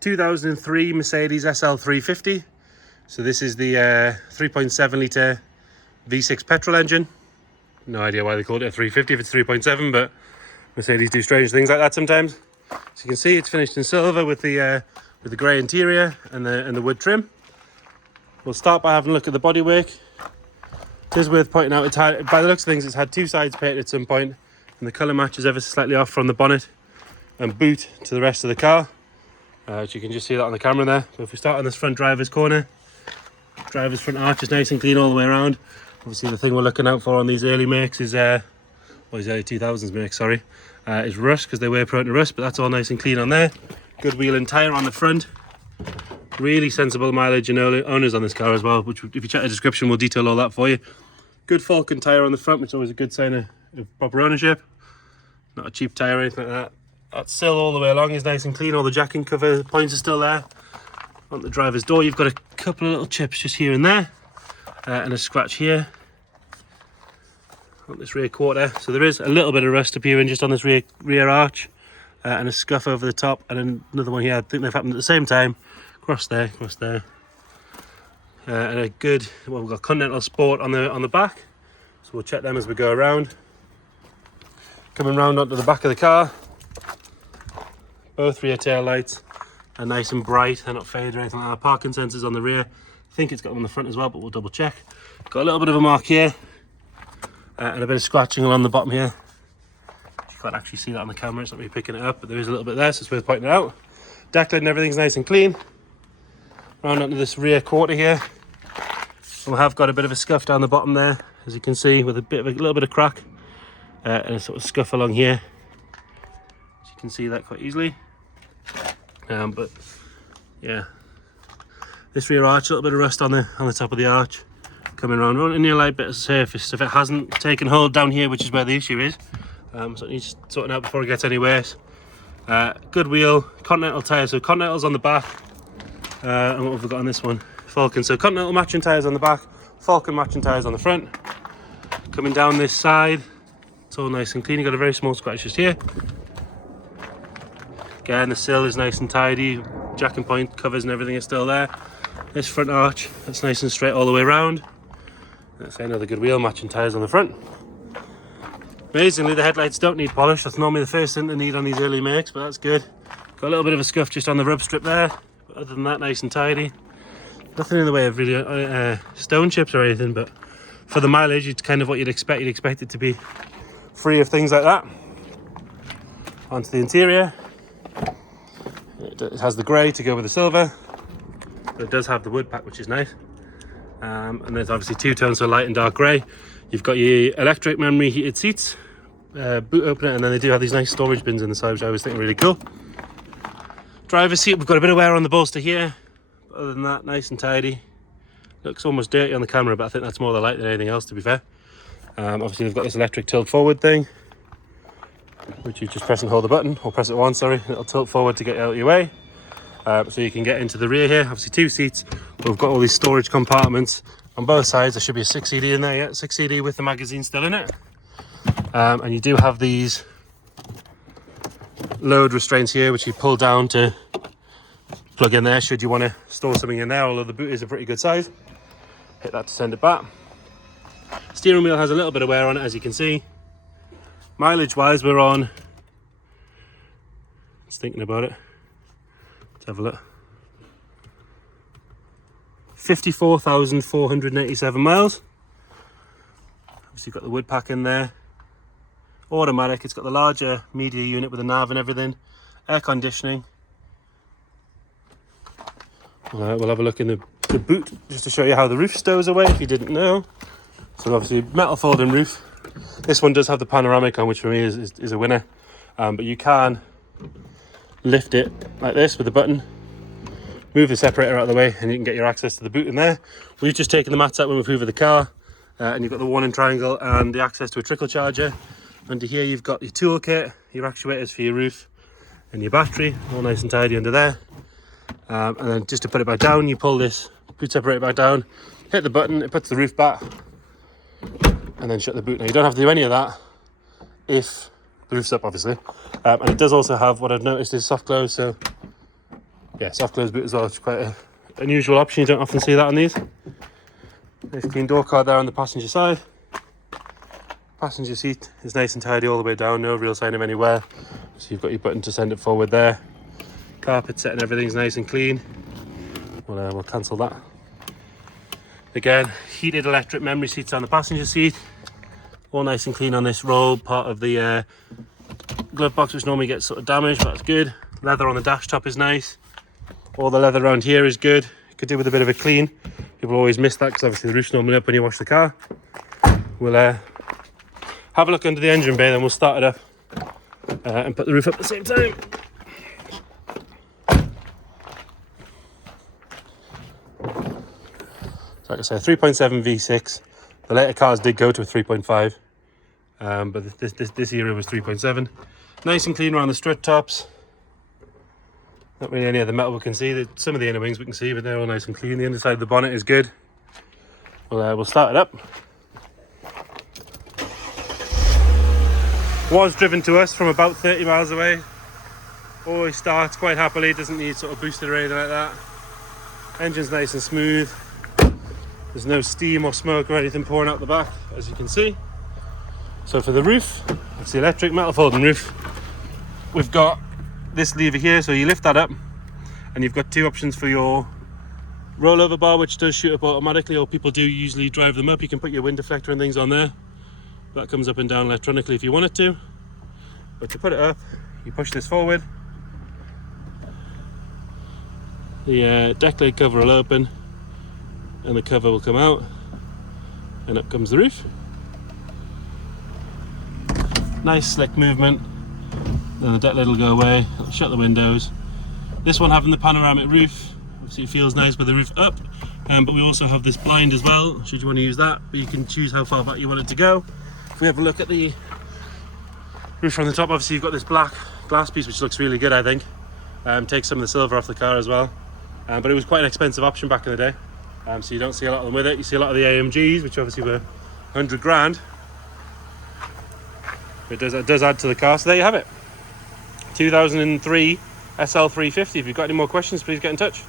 2003 Mercedes SL350. So this is the 3.7 litre V6 petrol engine. No idea why they called it a 350 if it's 3.7, but Mercedes do strange things like that sometimes. So you can see it's finished in silver with the grey interior and the wood trim. We'll start by having a look at the bodywork. It is worth pointing out, by the looks of things, it's had two sides painted at some point, and the colour match is ever so slightly off from the bonnet and boot to the rest of the car. As you can just see that on the camera there. So if we start on this front driver's corner, driver's front arch is nice and clean all the way around. Obviously the thing we're looking out for on these early makes is, these early 2000s makes, sorry, is rust, because they were prone to rust, but that's all nice and clean on there. Good wheel and tyre on the front. Really sensible mileage and owners on this car as well, which if you check the description we'll detail all that for you. Good Falcon tyre on the front, which is always a good sign of proper ownership. Not a cheap tyre or anything like that. That sill all the way along is nice and clean. All the jacking cover points are still there. On the driver's door you've got a couple of little chips just here and there, and a scratch here on this rear quarter. So there is a little bit of rust appearing just on this rear arch, and a scuff over the top, and then another one here. I think they've happened at the same time. Across there, and a good, well, we've got Continental Sport on the back, so we'll check them as we go around. Coming round onto the back of the car, both rear tail lights are nice and bright. They're not faded or anything like that. Parking sensors on the rear. I think it's got them on the front as well, but we'll double check. Got a little bit of a mark here, and a bit of scratching along the bottom here. You can't actually see that on the camera, it's not me picking it up, but there is a little bit there, so it's worth pointing it out. Deck lid and everything's nice and clean. Round onto this rear quarter here, we have got a bit of a scuff down the bottom there, as you can see, with a little bit of crack, and a sort of scuff along here. As you can see that quite easily. But yeah, this rear arch, a little bit of rust on the top of the arch. Coming around, only a light bit of surface. If it hasn't taken hold down here, which is where the issue is, so it needs sorting out before it gets any worse. Good wheel, Continental tyres, so Continental's on the back. And what have we got on this one? Falcon. So Continental matching tyres on the back, Falcon matching tyres on the front. Coming down this side, it's all nice and clean. You've got a very small scratch just here. Again, the sill is nice and tidy. Jacking point covers and everything is still there. This front arch, that's nice and straight all the way around. That's another good wheel, matching tyres on the front. Amazingly, the headlights don't need polish. That's normally the first thing they need on these early makes, but that's good. Got a little bit of a scuff just on the rub strip there. Other than that, nice and tidy. Nothing in the way of really stone chips or anything, but for the mileage, it's kind of what you'd expect. You'd expect it to be free of things like that. Onto the interior. It has the grey to go with the silver. But it does have the wood pack, which is nice. And there's obviously two tones, so light and dark grey. You've got your electric memory heated seats, boot opener, and then they do have these nice storage bins in the side, which I always think are really cool. Driver's seat, we've got a bit of wear on the bolster here, but other than that, nice and tidy. Looks almost dirty on the camera, but I think that's more the light than anything else, to be fair. Obviously they've got this electric tilt forward thing, which you just press and hold the button, or press it once, sorry, it'll tilt forward to get out of your way. So you can get into the rear here, obviously two seats, but we've got all these storage compartments on both sides. There should be a 6 CD in there, yeah, 6 CD with the magazine still in it. And you do have these load restraints here, which you pull down to plug in there should you want to store something in there, although the boot is a pretty good size. Hit that to send it back. Steering wheel has a little bit of wear on it, as you can see. Mileage wise, we're on, just thinking about it, let's have a look, 54,487 miles. Obviously you've got the wood pack in there. Automatic, it's got the larger media unit with a nav and everything. Air conditioning. We'll have a look in the boot just to show you how the roof stows away if you didn't know. So obviously metal folding roof. This one does have the panoramic on, which for me is a winner. But you can lift it like this with the button, move the separator out of the way, and you can get your access to the boot in there. We've just taken the mats out when we've hoovered the car, and you've got the warning triangle and the access to a trickle charger. Under here you've got your toolkit, your actuators for your roof, and your battery, all nice and tidy under there. And then just to put it back down, you pull this boot separator back down, hit the button, it puts the roof back, and then shut the boot. Now you don't have to do any of that if the roof's up, obviously. And it does also have what I've noticed is soft close, so Yeah, soft close boot as well. It's quite an unusual option. You don't often see that on these. Nice clean door card there on the passenger side. Passenger seat is nice and tidy all the way down. No real sign of any wear. So you've got your button to send it forward there. Carpet set and everything's nice and clean. We'll cancel that. Again, heated electric memory seats on the passenger seat. All nice and clean on this roll, part of the glove box, which normally gets sort of damaged, but that's good. Leather on the dash top is nice. All the leather around here is good. Could do with a bit of a clean. People always miss that because obviously the roof's normally up when you wash the car. We'll have a look under the engine bay, then we'll start it up and put the roof up at the same time. So like I said, 3.7 V6. The later cars did go to a 3.5, but this era was 3.7. Nice and clean around the strut tops. Not really any other metal we can see. Some of the inner wings we can see, but they're all nice and clean. The underside of the bonnet is good. We'll start it up. Was driven to us from about 30 miles away. Always starts quite happily, doesn't need sort of boosted or anything like that. Engine's nice and smooth. There's no steam or smoke or anything pouring out the back, as you can see. So for the roof, it's the electric metal folding roof. We've got this lever here, so you lift that up and you've got two options for your rollover bar, which does shoot up automatically, or people do usually drive them up. You can put your wind deflector and things on there. That comes up and down electronically if you want it to. But to put it up, you push this forward. The deck lid cover will open and the cover will come out, and up comes the roof. Nice slick movement. Then the deck lid will go away. It'll shut the windows. This one having the panoramic roof, obviously it feels nice with the roof up, but we also have this blind as well, should you want to use that, but you can choose how far back you want it to go. If we have a look at the roof from the top, obviously you've got this black glass piece which looks really good, I think. Takes some of the silver off the car as well, but it was quite an expensive option back in the day, so you don't see a lot of them with it. You see a lot of the AMGs, which obviously were 100 grand. It does add to the car. So there you have it, 2003 SL350. If you've got any more questions, please get in touch.